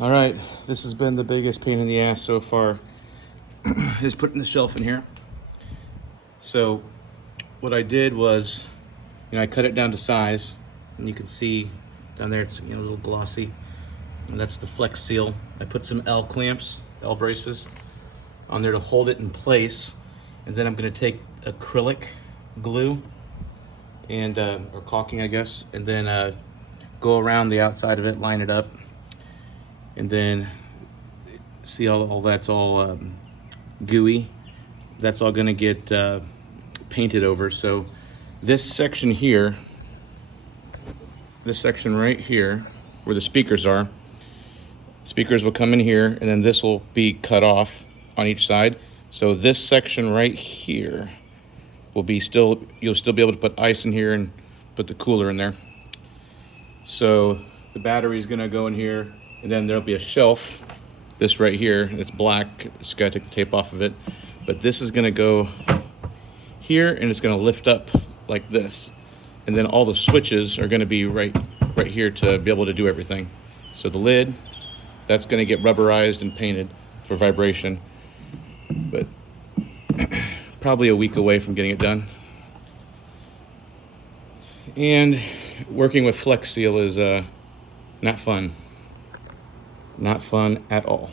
All right, this has been the biggest pain in the ass so far, is putting the shelf in here. So what I did was, I cut it down to size, and you can see down there it's a little glossy, and that's the Flex Seal. I put some L clamps, L braces on there to hold it in place, and then I'm gonna take acrylic glue and or caulking, I guess, and then go around the outside of it, line it up, and then see all that's all gooey. That's all gonna get painted over. So this section here, this section right here, where the speakers are, speakers will come in here, and then this will be cut off on each side. So this section right here will be you'll still be able to put ice in here and put the cooler in there. So the battery is gonna go in here, and then there'll be a shelf, this right here, it's black, just gotta take the tape off of it. But this is gonna go here, and it's gonna lift up like this. And then all the switches are gonna be right here to be able to do everything. So the lid, that's gonna get rubberized and painted for vibration. But probably a week away from getting it done. And working with Flex Seal is not fun. Not fun at all.